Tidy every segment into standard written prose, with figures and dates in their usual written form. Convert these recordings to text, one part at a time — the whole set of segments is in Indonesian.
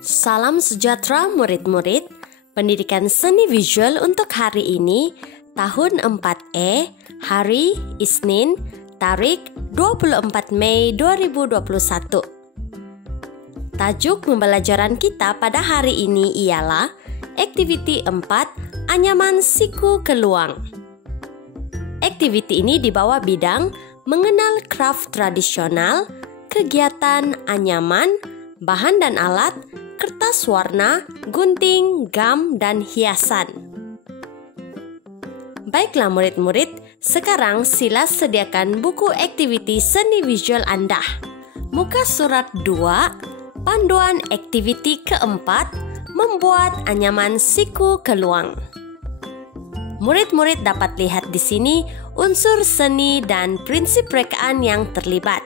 Salam sejahtera murid-murid. Pendidikan seni visual untuk hari ini, tahun 4E, hari Isnin, tarikh 24 Mei 2021. Tajuk pembelajaran kita pada hari ini ialah Aktiviti 4, Anyaman Siku Keluang. Aktiviti ini dibawa bidang mengenal craft tradisional, kegiatan anyaman, bahan dan alat, kertas warna, gunting, gam, dan hiasan. Baiklah murid-murid, sekarang sila sediakan buku aktiviti seni visual Anda. Muka surat 2, panduan aktiviti keempat, membuat anyaman siku keluang. Murid-murid dapat lihat di sini unsur seni dan prinsip rekaan yang terlibat.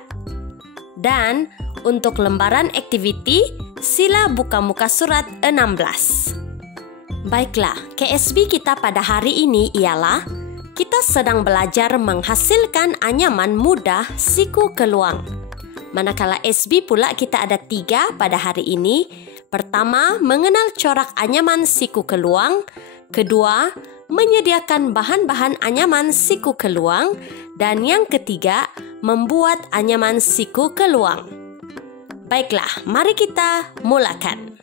Dan untuk lembaran aktiviti, sila buka muka surat 16. Baiklah, KSB kita pada hari ini ialah kita sedang belajar menghasilkan anyaman mudah siku keluang. Manakala SB pula kita ada 3 pada hari ini. Pertama, mengenal corak anyaman siku keluang. Kedua, menyediakan bahan-bahan anyaman siku keluang. Dan yang ketiga, membuat anyaman siku keluang. Baiklah, mari kita mulakan.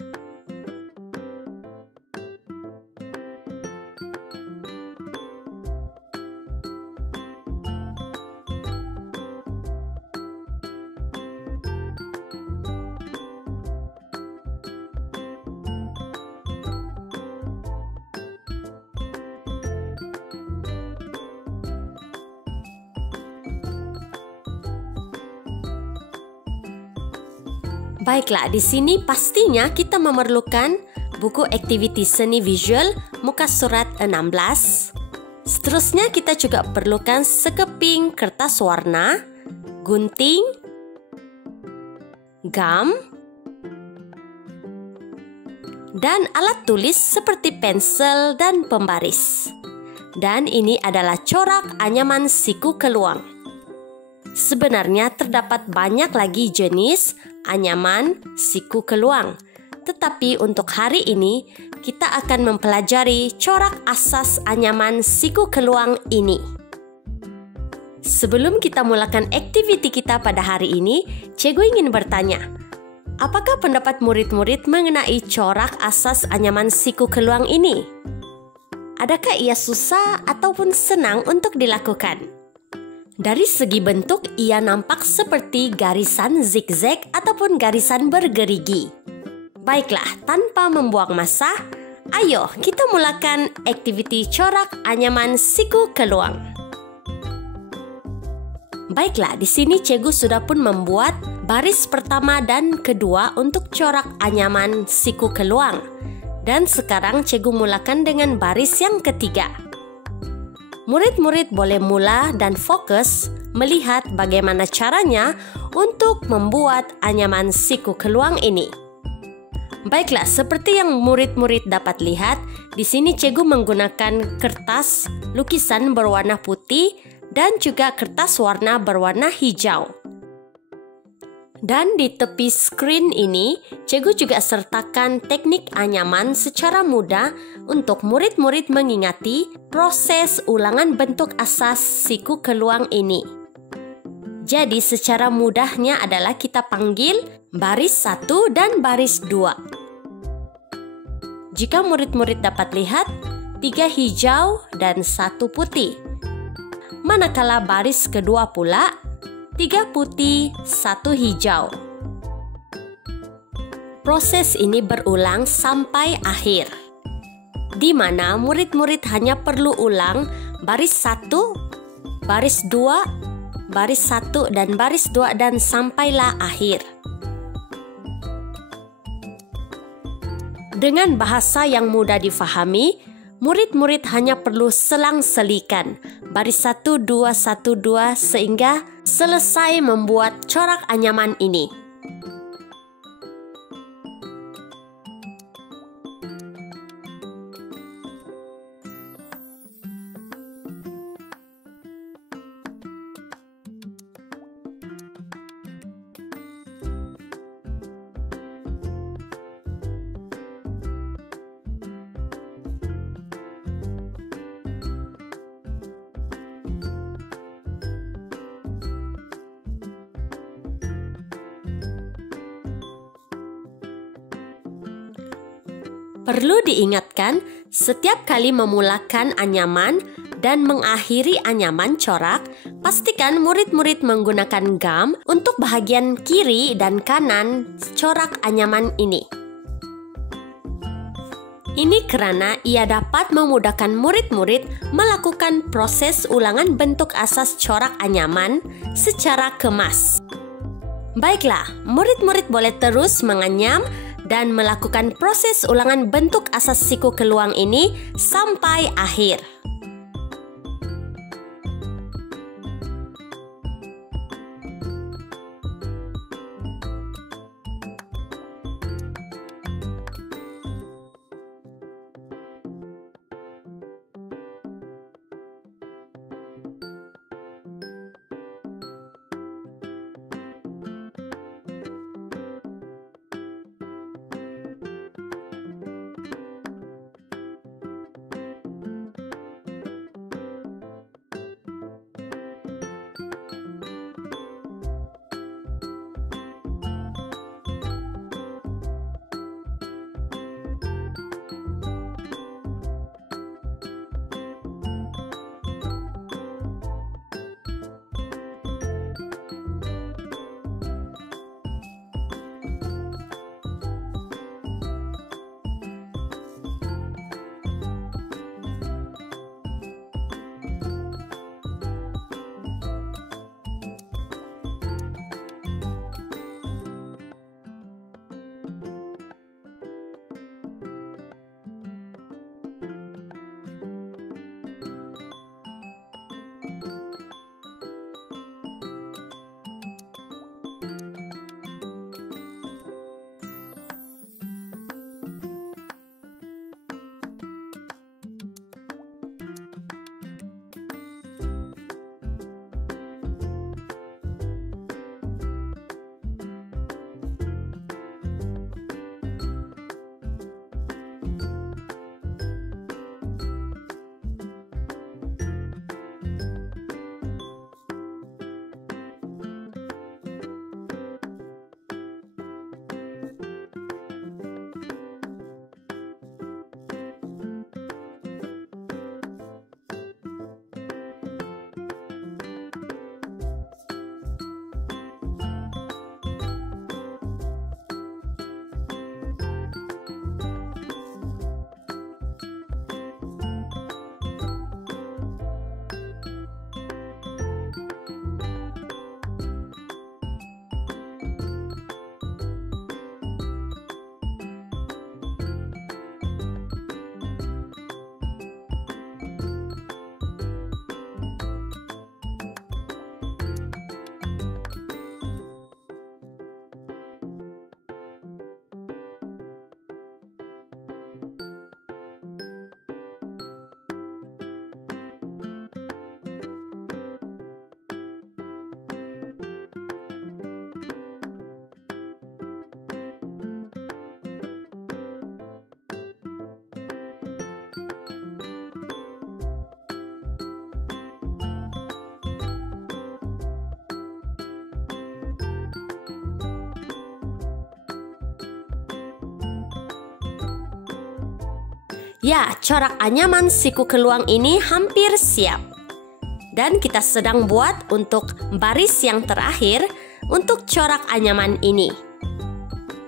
Baiklah, di sini pastinya kita memerlukan buku aktiviti seni visual muka surat 16. Seterusnya kita juga perlukan sekeping kertas warna, gunting, gam, dan alat tulis seperti pensel dan pembaris. Dan ini adalah corak anyaman siku keluang. Sebenarnya terdapat banyak lagi jenis anyaman siku keluang. Tetapi untuk hari ini, kita akan mempelajari corak asas anyaman siku keluang ini. Sebelum kita mulakan aktiviti kita pada hari ini, Cikgu ingin bertanya, apakah pendapat murid-murid mengenai corak asas anyaman siku keluang ini? Adakah ia susah ataupun senang untuk dilakukan? Dari segi bentuk, ia nampak seperti garisan zigzag ataupun garisan bergerigi. Baiklah, tanpa membuang masa, ayo kita mulakan aktiviti corak anyaman siku keluang. Baiklah, di sini Cikgu sudah pun membuat baris pertama dan kedua untuk corak anyaman siku keluang. Dan sekarang Cikgu mulakan dengan baris yang ketiga. Murid-murid boleh mula dan fokus melihat bagaimana caranya untuk membuat anyaman siku keluang ini. Baiklah, seperti yang murid-murid dapat lihat, di sini Cikgu menggunakan kertas lukisan berwarna putih dan juga kertas warna berwarna hijau. Dan di tepi skrin ini, Cikgu juga sertakan teknik anyaman secara mudah untuk murid-murid mengingati proses ulangan bentuk asas siku keluang ini. Jadi secara mudahnya adalah kita panggil baris 1 dan baris 2. Jika murid-murid dapat lihat, 3 hijau dan 1 putih. Manakala baris kedua pula, 3 putih, 1 hijau. Proses ini berulang sampai akhir, di mana murid-murid hanya perlu ulang baris 1, baris 2, baris 1 dan baris 2 dan sampailah akhir. Dengan bahasa yang mudah difahami, murid-murid hanya perlu selang-selikan baris 1, 2, 1, 2 sehingga selesai membuat corak anyaman ini. Perlu diingatkan, setiap kali memulakan anyaman dan mengakhiri anyaman corak, pastikan murid-murid menggunakan gam untuk bahagian kiri dan kanan corak anyaman ini. Ini karena ia dapat memudahkan murid-murid melakukan proses ulangan bentuk asas corak anyaman secara kemas. Baiklah, murid-murid boleh terus menganyam dan melakukan proses ulangan bentuk asas siku keluang ini sampai akhir. Ya, corak anyaman siku keluang ini hampir siap. Dan kita sedang buat untuk baris yang terakhir untuk corak anyaman ini.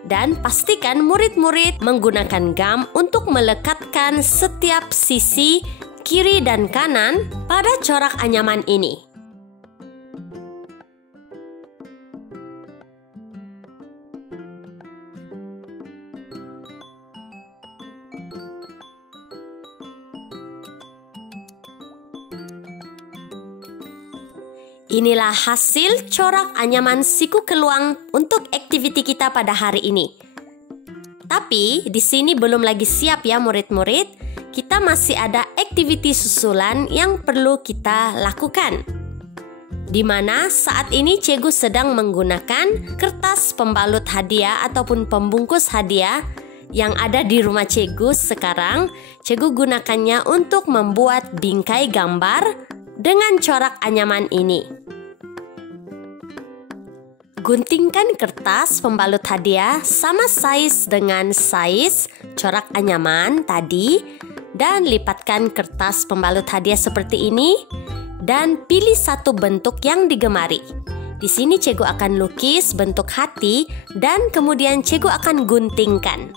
Dan pastikan murid-murid menggunakan gam untuk melekatkan setiap sisi kiri dan kanan pada corak anyaman ini. Inilah hasil corak anyaman siku keluang untuk aktiviti kita pada hari ini. Tapi di sini belum lagi siap ya murid-murid. Kita masih ada aktiviti susulan yang perlu kita lakukan. Di mana saat ini Cikgu sedang menggunakan kertas pembalut hadiah ataupun pembungkus hadiah yang ada di rumah Cikgu sekarang. Cikgu gunakannya untuk membuat bingkai gambar dengan corak anyaman ini. guntingkan kertas pembalut hadiah sama size dengan size corak anyaman tadi dan lipatkan kertas pembalut hadiah seperti ini dan pilih satu bentuk yang digemari. Di sini cikgu akan lukis bentuk hati dan kemudian cikgu akan guntingkan.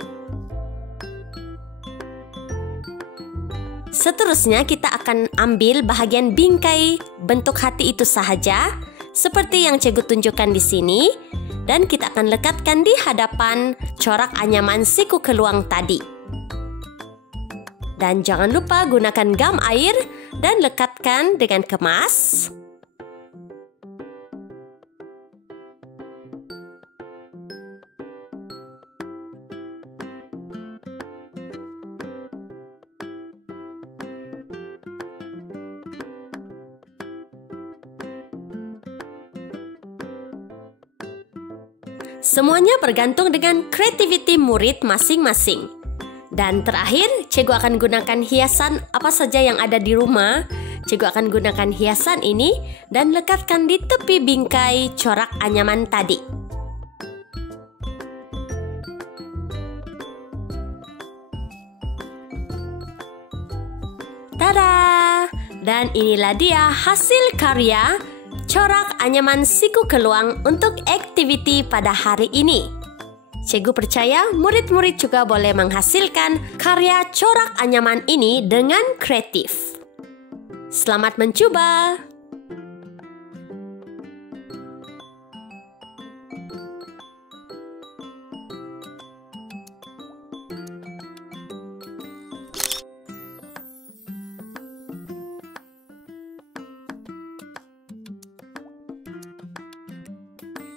Seterusnya kita akan ambil bahagian bingkai bentuk hati itu sahaja, seperti yang cikgu tunjukkan di sini, dan kita akan lekatkan di hadapan corak anyaman siku keluang tadi. Dan jangan lupa gunakan gam air dan lekatkan dengan kemas. Semuanya bergantung dengan kreativiti murid masing-masing. Dan terakhir, cikgu akan gunakan hiasan apa saja yang ada di rumah. Cikgu akan gunakan hiasan ini dan lekatkan di tepi bingkai corak anyaman tadi. Tada! Dan inilah dia hasil karya corak anyaman siku keluang untuk aktiviti pada hari ini. Cikgu percaya murid-murid juga boleh menghasilkan karya corak anyaman ini dengan kreatif. Selamat mencoba!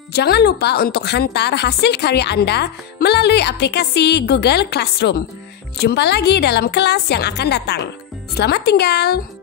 Jangan lupa untuk hantar hasil karya Anda melalui aplikasi Google Classroom. Jumpa lagi dalam kelas yang akan datang. Selamat tinggal!